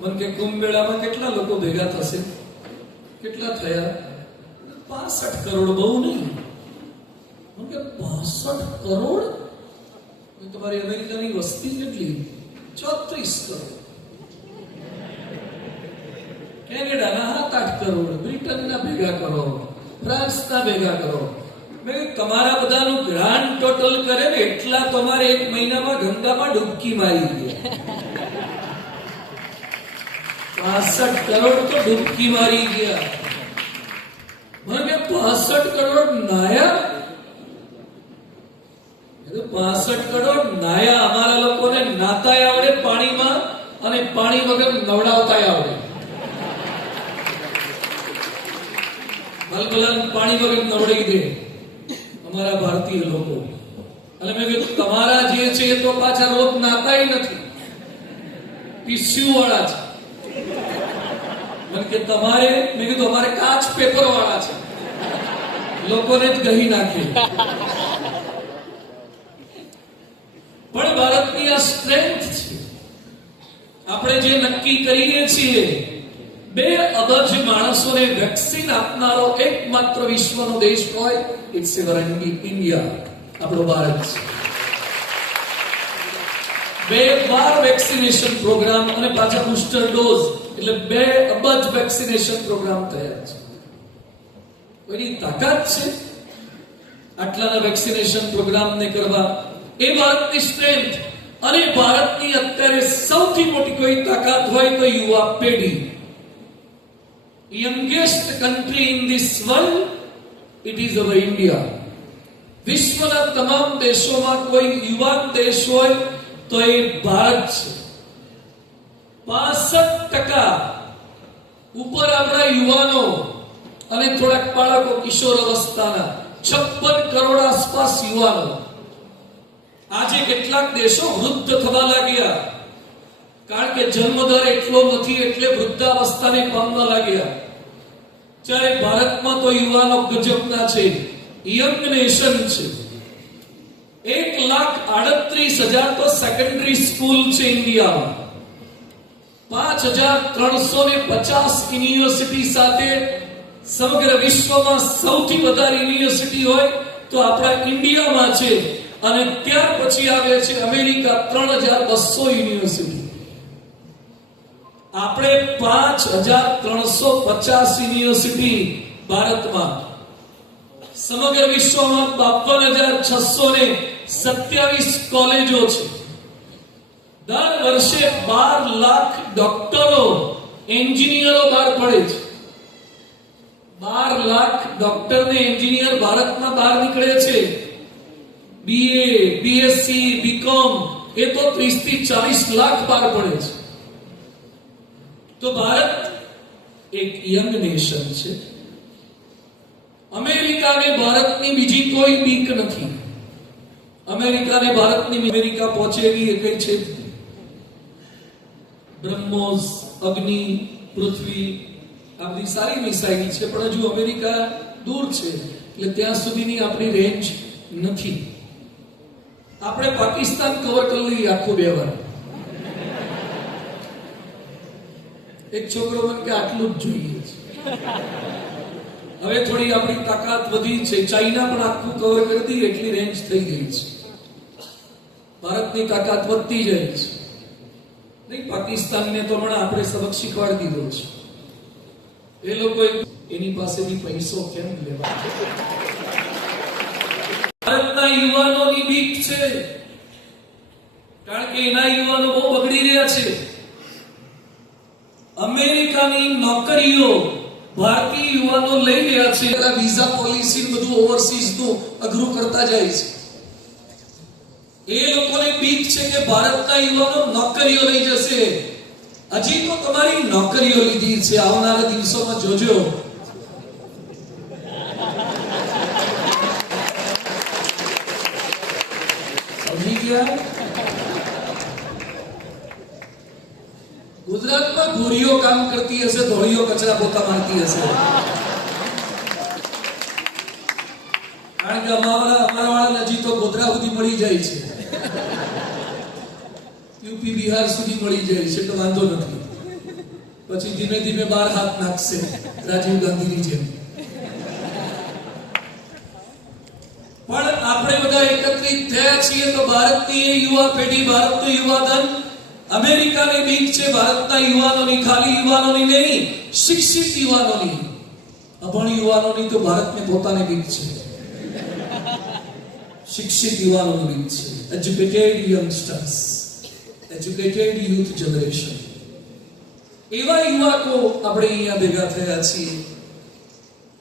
मन के कुंभ मेळाમાં કેટલા લોકો ભેગા થશે? કેટલા થયા? 65 કરોડ. બહુ નહીં. मन के 65 કરોડ. તમારી અમેરિકાની વસ્તી કેટલી? 34 કરોડ. કેનેડાના 7-8 કરોડ. બ્રિટનના ભેગા કરો, ફ્રાન્સના ભેગા કરો. મેં તમારા બધાનું ગ્રાન્ડ ટોટલ કરે ને એટલા તમારે એક મહિનામાં ગંગામાં ડૂબકી મારી ગયા. 65 કરોડ તો ડૂબકી મારી ગયા. મને 65 કરોડ નાયા. 65 કરોડ નાયા. અમારા લોકોને નાતાય આવડે પાણીમાં અને પાણી વગર નવડાવતાય આવડે. ભલભલાને પાણી વગર નવડાવી દે અમારા ભારતીય લોકો. અને મેં કીધું તમારા જે છે એ તો પાછા રોજ નાતાય નથી, ટીસ્યુ વાળા છે. મને કે તમારે, મેં કીધું અમારે કાચ પેપર વાળા છે, લોકોને જ ગહી નાખે. પણ ભારતની આ સ્ટ્રેન્થ છે. આપણે જે નક્કી કરીએ છીએ 2 અબજ માણસોને વેક્સિન આપનારો એકમાત્ર વિશ્વનો દેશ હોય, ઇટ્સ એવર ઇન્ડિયા, આપણો ભારત છે. 2 વાર વેક્સિનેશન પ્રોગ્રામ અને પાછા બૂસ્ટર ડોઝ એટલે 2 અબજ વેક્સિનેશન પ્રોગ્રામ થયા છે. કોઈની તાકાત છે આટલાના વેક્સિનેશન પ્રોગ્રામને કરવા? એ ભારતની સ્ટ્રેન્થ. અને ભારતની અત્યારે સૌથી મોટી કોઈ તાકાત હોય તો યુવા પેઢી. youngest country in this world, it is our India. વિશ્વના તમામ દેશોમાં કોઈ યુવાન દેશ હોય તો એ ભારત છે. 65% ઉપર આપણા યુવાનો અને થોડાક બાળકો કિશોર અવસ્થાના 56 કરોડ આસપાસ યુવાનો. આજે કેટલાક દેશો વૃદ્ધ થવા લાગ્યા કારણ કે જન્મદર એટલો નથી એટલે વૃદ્ધાવસ્થાને પામવા લાગ્યા. જ્યારે ભારતમાં તો યુવાનો ગજબના છે, યંગ નેશન છે. 1,38,000 તો સેકન્ડરી સ્કૂલ છે ઇન્ડિયામાં. 5,350 યુનિવર્સિટી સાથે સમગ્ર વિશ્વમાં સૌથી વધારે યુનિવર્સિટી હોય તો આપણા ઇન્ડિયામાં છે. અને ત્યાર પછી આવે છે અમેરિકા, 3,200 યુનિવર્સિટી. આપણે 5,350 યુનિવર્સિટી ભારતમાં. સમગ્ર વિશ્વમાં 52,627 કોલેજો છે. દર વર્ષે 12 લાખ ડોક્ટરો, એન્જિનિયરો બહાર પડે છે. 12 લાખ ડોક્ટર ને એન્જિનિયર ભારતમાં બહાર નીકળે છે. BA, BSc, BCom એ તો 30 થી 40 લાખ બહાર પડે છે. તો ભારત એક યંગ નેશન છે. અમેરિકાને ભારતની બીજી કોઈ બીક નથી. અમેરિકાને ભારતની, અમેરિકા પહોંચે એવી એક છે બ્રહ્મોસ, અગ્નિ, પૃથ્વી, આ બધી સારી મિસાઇલ છે પણ હજુ અમેરિકા દૂર છે એટલે ત્યાં સુધીની આપણી રેન્જ નથી. આપણે પાકિસ્તાન કવર કરી લઈએ આખું 2 વાર. એક છોકરો મને કે આટલું જ જોઈએ છે. હવે થોડી આપણી તાકાત વધી છે. ચાઇના પણ આખું કવર કરી દી એટલી રેન્જ થઈ ગઈ છે. ભારતની તાકાત વધતી જાય છે. નહીં, પાકિસ્તાનને તો હમણાં આપણે સબક શીખવાડી દીધો છે. એ લોકો એની પાસેથી પૈસો કેમ લેવા? ભારતના યુવાનોની બીક છે કારણ કે એના યુવાનો બહુ બગડી રહ્યા છે. અમેરિકાની નોકરીઓ ભારતીય યુવાનો લઈ રહ્યા છે. વિઝા પોલિસી બધું ઓવરસીઝ નું અઘરું કરતા જાય છે. એ લોકોને બીક છે કે ભારતના યુવાનો નોકરીઓ લઈ જશે. હજી તો તમારી નોકરીઓ લીધી છે, આવનારા દિવસોમાં જોજો. ગુજરાતમાં ગોરીઓ કામ કરતી હશે, ધોળીઓ કચરા પોતા મારતી હશે. કારણ કે અમારા વાળા નજીક તો ગોધરા સુધી મળી જાય છે. યુપી બિહાર સુધી મળી જાય છે તો વાંધો નથી. પછી ધીમે ધીમે બાર હાથ નાખશે રાજીવ ગાંધીની જેમ. પણ આપણે બધા એકત્રિત થયા છીએ તો ભારતની યુવા પેઢી, ભારતનું યુવાધન, અમેરિકાની બીક છે ભારતના યુવાનોની, ખાલી યુવાનોની નહીં, શિક્ષિત યુવાનોની. અભણ યુવાનોની તો ભારતને પોતાને બીક છે, શિક્ષિત યુવાનોની બીક છે. Educated youngsters, educated youth generation, એવા યુવકો આપણે અહીંયા ભેગા થયા છીએ.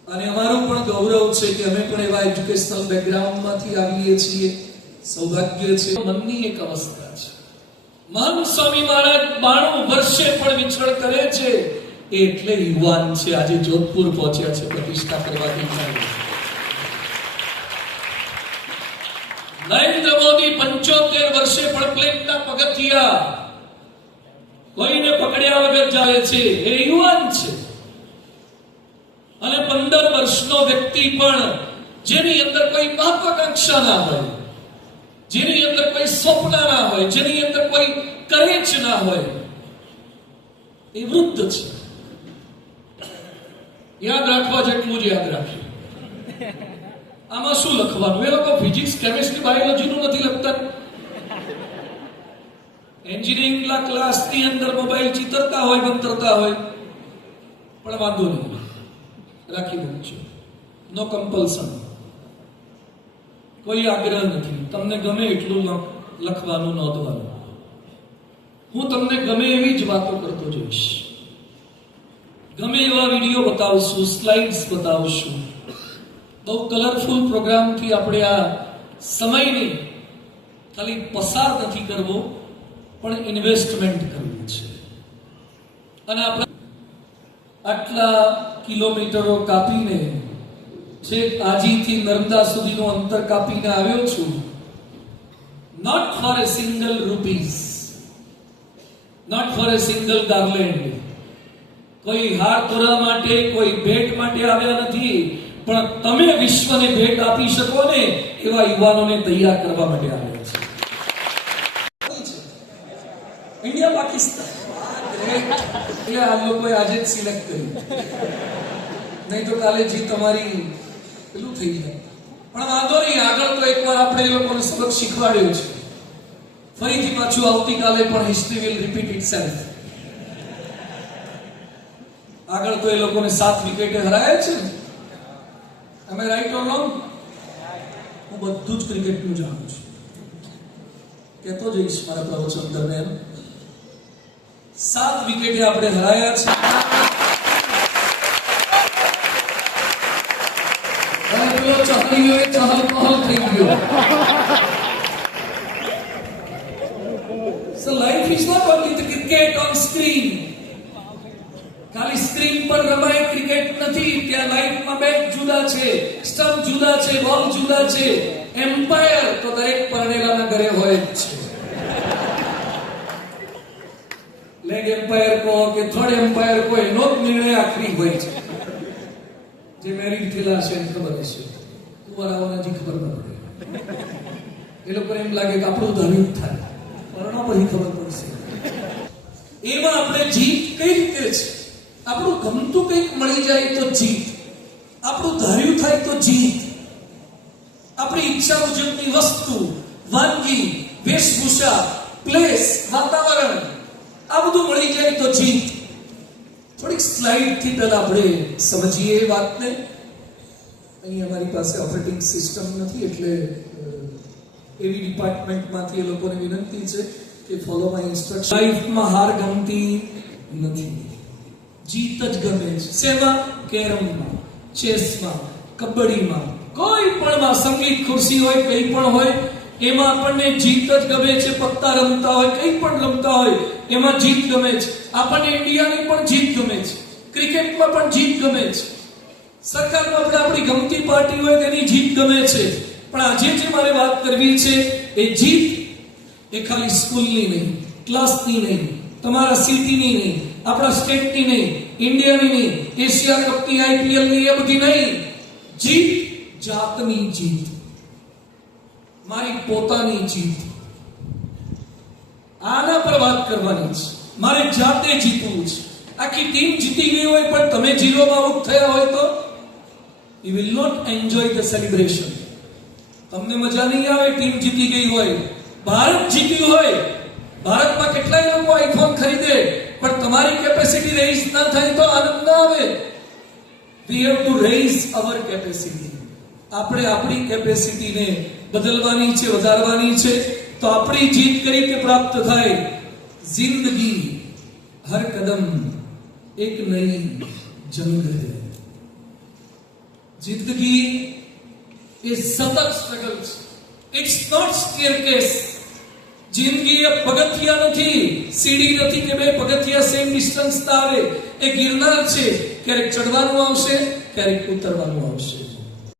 અને અમારું પણ ગૌરવ છે કે અમે પણ એવા એજ્યુકેશનલ બેકગ્રાઉન્ડમાંથી આવીએ છીએ. સૌભાગ્ય છે. મનની એક અવસ્થા છે. મહાન સ્વામી મહારાજ 92 વર્ષે પણ વિચરણ કરે છે, એટલે યુવાન છે. આજે જોધપુર પહોંચ્યા છે પ્રતિષ્ઠા કરવાથી. નરેન્દ્ર મોદી 75 વર્ષે પણ પ્લેટના પગથિયા કોઈને પકડ્યા વગર જાય છે, એ યુવાન છે. અને 15 વર્ષનો વ્યક્તિ પણ જેની અંદર કોઈ મહત્વાકાંક્ષા ના હોય, જેની અંદર કોઈ સ્વપ્ન ના હોય, જેની અંદર કોઈ કરેજ ના હોય, એ વૃદ્ધ છે. યાદ રાખવા જેટલું જ યાદ રાખ્યું. આમાં શું લખવાનું? એ લોકો ફિઝિક્સ, કેમિસ્ટ્રી, બાયોલોજીનું નથી લખતા. એન્જિનિયરિંગના ક્લાસની અંદર મોબાઈલ ચિતરતા હોય, બંતરતા હોય, પણ વાંધો નહીં, રાખી મૂકજો. નો કમ્પલ્સન, કોઈ આગ્રહ નથી. તમને ગમે એટલું લખવાનું, નોંધવાનું. હું તમને ગમે એવી જ વાતો કરતો જઈશ, ગમે એવા વિડીયો બતાવશું, સ્લાઇડ્સ બતાવશું. બહુ કલરફુલ પ્રોગ્રામથી આપણે આ સમયને ખાલી પસાર નથી કરવો, પણ ઇન્વેસ્ટમેન્ટ કરવું છે. અને આપણે આટલા કિલોમીટરો કાપીને છેક આજીથી નર્મદા સુધીનું અંતર કાપીને આવ્યો છું. Not for a single rupees, not for a single garland. કોઈ હાર તોરા માટે, કોઈ ભેટ માટે આવ્યા નથી, પણ તમે વિશ્વને ભેટ આપી શકો ને એવા યુવાનોને તૈયાર કરવા માટે આવ્યા છે. ઇન્ડિયા પાકિસ્તાન એટલે આ લોકોએ આજે જ સિલેક્ટ કર્યું, નહીં તો કાલે જી તમારી પેલું થઈ જાય. પણ વાંધો નહીં, આગળ તો એકવાર આપણે એ લોકોને સબક શીખવાડ્યો છે. ફરીથી પાછું આવતીકાલે પણ હિસ્ટ્રી વિલ રિપીટ ઇટસેલ્ફ. આગળ તો એ લોકોને 7 વિકેટે હરાયા છે ને. અમે રાઈટ ઓર રોંગ? હું બધું જ ક્રિકેટનું જાણું છું, કહેતો જઈશ મારા પ્રવચન દરમિયાન. 7 વિકેટે આપણે હરાયા છે. અને પેલો ચહલીઓ એ ચહલ પહલ થઈ ગયો. So life is not only the cricket on screen. ખાલી સ્ક્રીન પર રમાય ક્રિકેટ નથી. ત્યાં લાઈફમાં બેટ જુદા છે, સ્ટમ્પ જુદા છે, બોલ જુદા છે. એમ્પાયર તો દરેક પરણેલાના ઘરે હોય જ છે. લેગ એમ્પાયર કો કે થર્ડ એમ્પાયર કો, એનો જ નિર્ણય આખરી હોય છે. જે મેરિડ થયેલા છે એને ખબર હશે, કુંવરાઓને હજી ખબર ન પડે. એ લોકોને એમ લાગે કે આપણું ધાર્યું થાય, પરણો પછી ખબર પડશે. એમાં આપણે જીત કઈ રીતે છે? આપણું ગમતું કંઈક મળી જાય તો જીત, આપણું ધાર્યું થાય તો જીત, આપણી ઈચ્છા મુજબની વસ્તુ, વાનગી, વેશભૂષા, પ્લેસ, વાતાવરણ, આ બધું મળી જાય તો જીત. થોડીક સ્લાઇડથી પહેલા આપણે સમજીએ એ વાતને. અહીં અમારી પાસે ઓપરેટિંગ સિસ્ટમ નથી, એટલે એવી ડિપાર્ટમેન્ટમાંથી એ લોકોને વિનંતી છે કે ફોલો માય ઇન્સ્ટ્રક્શન. લાઈફમાં હાર ગમતી નથી, જીત જ ગમે છે. શેમાં? કેરમમાં, ચેસમાં, કબડ્ડીમાં, કોઈ પણમાં, સંગીત ખુરશી હોય, કંઈ પણ હોય, એમાં આપણને જીત જ ગમે છે. પત્તા રમતા હોય, કંઈ પણ રમતા હોય, એમાં જીત ગમે છે. આપણને ઇન્ડિયાની પણ જીત ગમે છે, ક્રિકેટમાં પણ જીત ગમે છે. સરકારમાં આપણે આપણી ગમતી પાર્ટી હોય તેની જીત ગમે છે. પણ આજે જે મારે વાત કરવી છે એ જીત એ ખાલી સ્કૂલની નહીં, ક્લાસની નહીં, તમારા સિટીની નહીં, આપણા સ્ટેટની નહીં, ઇન્ડિયાની નહીં, એશિયા કપની, આઈપીએલની, એ બધી નહીં. જીત જાતની જીત, મારી પોતાની જીત. આના પર વાત કરવાની છે. મારે જાતે જીતવું છે. આખી ટીમ જીતી ગઈ હોય પણ તમે 0માં આઉટ થયા હોય તો you will not enjoy the celebration. તમને મજા નહીં આવે. ટીમ જીતી ગઈ હોય, ભારત જીત્યું હોય, ભારતમાં કેટલાય લોકો આઈફોન ખરીદે પણ તમારી કેપેસિટી રેઝ ના થાય તો આનંદ ના આવે. we have to raise our capacity. આપણે આપણી કેપેસિટીને બદલવાની છે, વધારવાની છે. તો આપણી જીત કઈ રીતે પ્રાપ્ત થાય? જિંદગી હર કદમ એક નઈ જંગ है. જિંદગી એ સતત સ્ટ્રગલ છે. It's not staircase. જિંદગી એ પગથિયા નથી, સીડી નથી કે બે પગથિયા સેમ ડિસ્ટન્સ ના આવે. એ ગિરનાર છે, ક્યારેક ચડવાનું આવશે, ક્યારેક ઉતરવાનું આવશે.